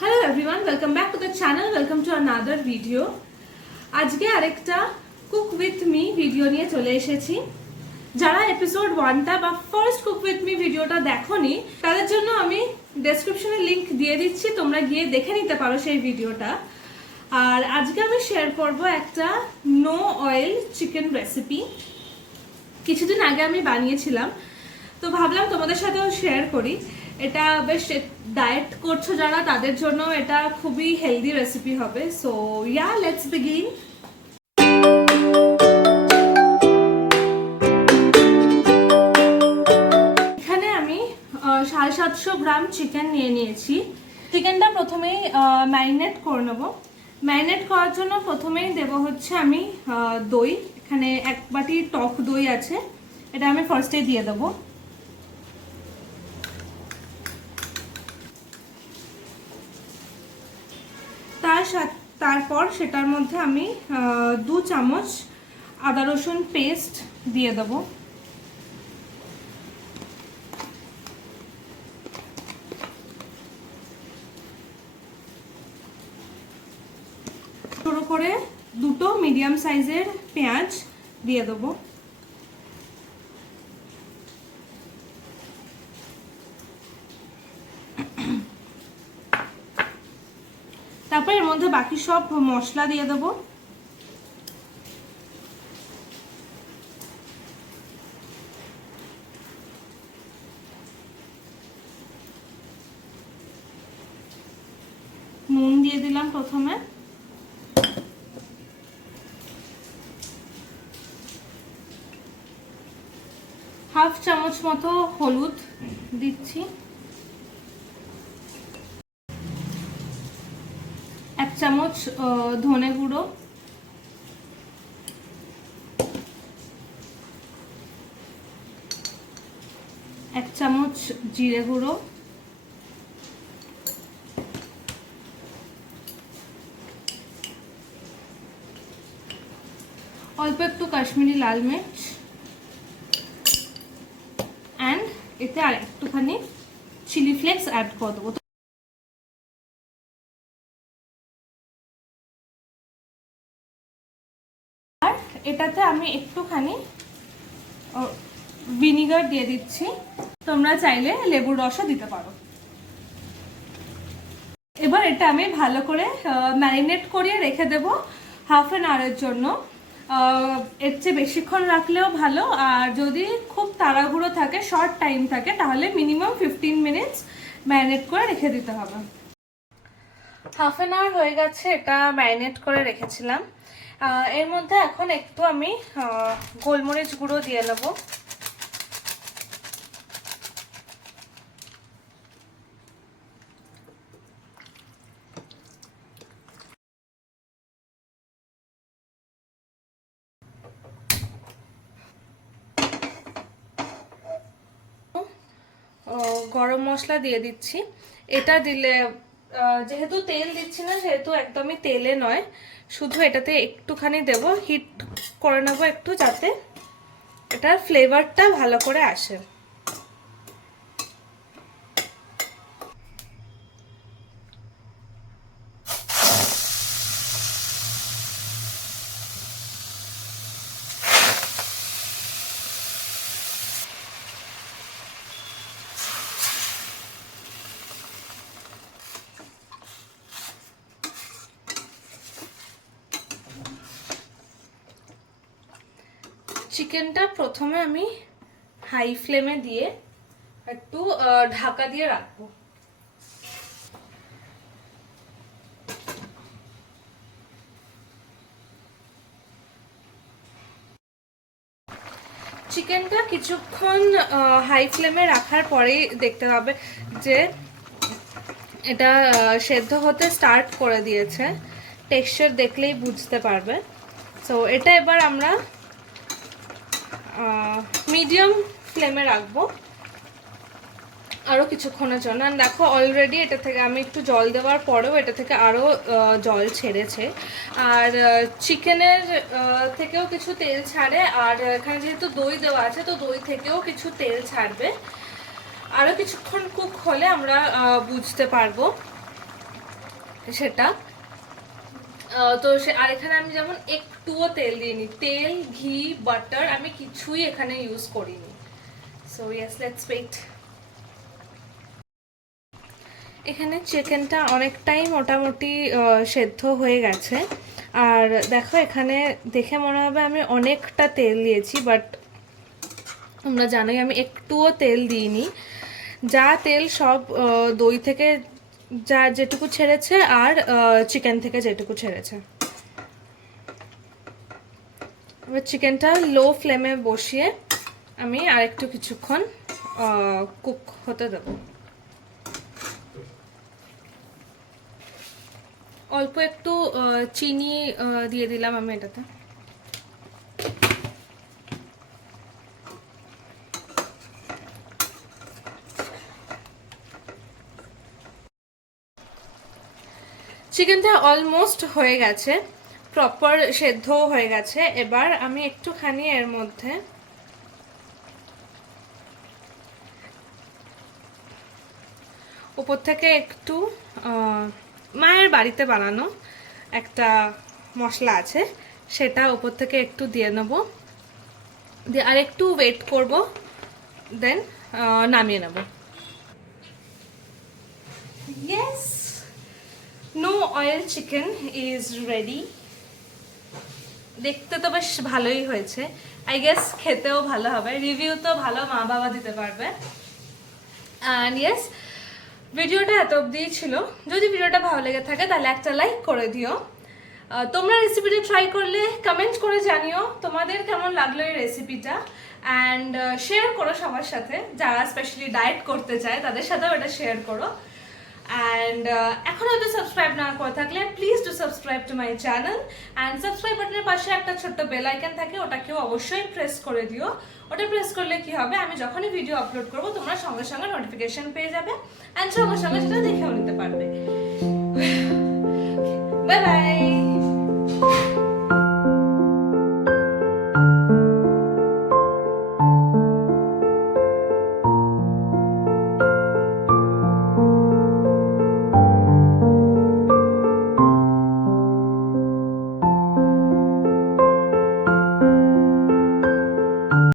Hello everyone, welcome back to the channel. Welcome to another video. আজকে আরেকটা cook with me video নিয়ে চলে এসেছি। যারা এপিসোড 1টা বা ফার্স্ট কুক উইথ মি ভিডিওটা দেখোনি তাদের জন্য আমি ডেসক্রিপশনে লিংক দিয়ে দিচ্ছি, তোমরা গিয়ে দেখে নিতে পারো সেই ভিডিওটা। আর আজকে আমি শেয়ার করব একটা নো অয়েল চিকেন রেসিপি। কিছুদিন আগে আমি বানিয়েছিলাম, তো ভাবলাম তোমাদের সাথেও শেয়ার করি। এটা বেশ ডায়েট করছো যারা তাদের জন্য এটা খুবই হেলদি রেসিপি হবে। So yeah, let's begin. এখানে আমি 750 গ্রাম চিকেন নিয়ে নিয়েছি। চিকেনটা প্রথমেই ম্যারিনেট করে নেবো। ম্যারিনেট করার জন্য প্রথমেই দেব হচ্ছে আমি দই। এখানে 1 বাটি টক দই আছে, এটা আমি ফার্স্টে দিয়ে দেবো। তারপর সেটার মধ্যে আমি 2 চামচ আদা রসুন পেস্ট দিয়ে দেব। ছোট করে 2টো মিডিয়াম সাইজের পেঁয়াজ দিয়ে দেব। তারপর এর মধ্যে বাকি সব মশলা দিয়ে দেব। নুন দিয়ে দিলাম প্রথমে, হাফ চামচ মতো হলুদ দিচ্ছি, 1 চামচ ধনে গুঁড়ো, 1 চামচ জিরে গুঁড়ো, অল্প একটু কাশ্মীরি লাল মির্চ, অ্যান্ড এতে আর একটুখানি চিলি ফ্লেক্স অ্যাড করে দেবো। আর এটাতে আমি একটুখানি ভিনিগার দিয়ে দিচ্ছি, তোমরা চাইলে লেবুর রসও দিতে পারো। এবার এটা আমি ভালো করে ম্যারিনেট করিয়ে রেখে দেব হাফ অ্যান আওয়ারের জন্য। এর চেয়ে বেশিক্ষণ রাখলেও ভালো, আর যদি খুব তাড়াহুড়ো থাকে, শর্ট টাইম থাকে, তাহলে মিনিমাম 15 মিনিটস ম্যারিনেট করে রেখে দিতে হবে। হাফ অ্যান আওয়ার হয়ে গেছে এটা ম্যারিনেট করে রেখেছিলাম। এর মধ্যে এখন একটু আমি গোলমরিচ গুঁড়ো দিয়ে নেব। গরম মশলা দিয়ে দিচ্ছি। এটা দিলে যেহেতু তেল দিচ্ছি না, সেহেতু একদমই তেলে নয়, শুধু এটাতে একটুখানি দেব, হিট করে নেব একটু, যাতে এটার ফ্লেভারটা ভালো করে আসে। চিকেনটা প্রথমে আমি হাই ফ্লেমে দিয়ে একটু ঢাকা দিয়ে রাখবো। চিকেনটা কিছুক্ষণ হাই ফ্লেমে রাখার পরেই দেখতে পাবে যে এটা সেদ্ধ হতে স্টার্ট করে দিয়েছে, টেক্সচার দেখলেই বুঝতে পারবে। সো এটা এবার আমরা মিডিয়াম ফ্লেমে রাখবো আরও কিছুক্ষণের জন্য। দেখো অলরেডি এটা থেকে আমি একটু জল দেওয়ার পরেও এটা থেকে আরও জল ছেড়েছে, আর চিকেনের থেকেও কিছু তেল ছাড়ে, আর এখানে যেহেতু দই দেওয়া আছে তো দই থেকেও কিছু তেল ছাড়বে। আরও কিছুক্ষণ কুক হলে আমরা বুঝতে পারবো। সেটা। তো আর এখানে আমি যেমন একটুও তেল দিইনি, তেল ঘি বাটার আমি কিছুই এখানে ইউজ করিনি। So yes, let's wait. এখানে চিকেনটা অনেকটাই মোটামুটি সেদ্ধ হয়ে গেছে। আর দেখো এখানে দেখে মনে হবে আমি অনেকটা তেল দিয়েছি, বাট তোমরা জানোই আমি একটুও তেল দিইনি। যা তেল সব দই থেকে যা যেটুকু ছেড়েছে আর চিকেন থেকে যেটুকু ছেড়েছে। এবার চিকেনটা লো ফ্লেমে বসিয়ে আমি আরেকটু কিছুক্ষণ কুক হতে দেবো। অল্প একটু চিনি দিয়ে দিলাম আমি এটাতে। চিকেনটা অলমোস্ট হয়ে গেছে, প্রপার সেদ্ধ হয়ে গেছে। এবার আমি একটুখানি এর মধ্যে উপর থেকে একটু মায়ের বাড়িতে বানানো একটা মশলা আছে, সেটা উপর থেকে একটু দিয়ে নেব, দিয়ে আর একটু ওয়েট করব, দেন নামিয়ে নেব। Yes, no oil chicken is ready. দেখতে তো বেশ ভালোই হয়েছে, আই গেস খেতেও ভালো হবে, রিভিউ তো ভালো মা বাবা দিতে পারবে। অ্যান্ড ইয়েস, ভিডিওটা এত অবধিই ছিল। যদি ভিডিওটা ভালো লেগে থাকে তাহলে একটা লাইক করে দিও। তোমরা রেসিপিটা ট্রাই করলে কমেন্ট করে জানিও তোমাদের কেমন লাগলো এই রেসিপিটা, অ্যান্ড শেয়ার করো সবার সাথে, যারা স্পেশালি ডায়েট করতে চায় তাদের সাথেও এটা শেয়ার করো। অ্যান্ড এখন হয়তো সাবস্ক্রাইব না করে থাকলে please do subscribe to my channel, and subscribe বাটনের পাশে একটা ছোট্ট বেল আইকন থাকে, ওটাকেও অবশ্যই প্রেস করে দিও। ওটা প্রেস করলে কি হবে, আমি যখনই ভিডিও আপলোড করবো তোমরা সঙ্গে সঙ্গে নোটিফিকেশন পেয়ে যাবে, অ্যান্ড সঙ্গে সঙ্গে সেটা দেখেও নিতে পারবে। Bye bye.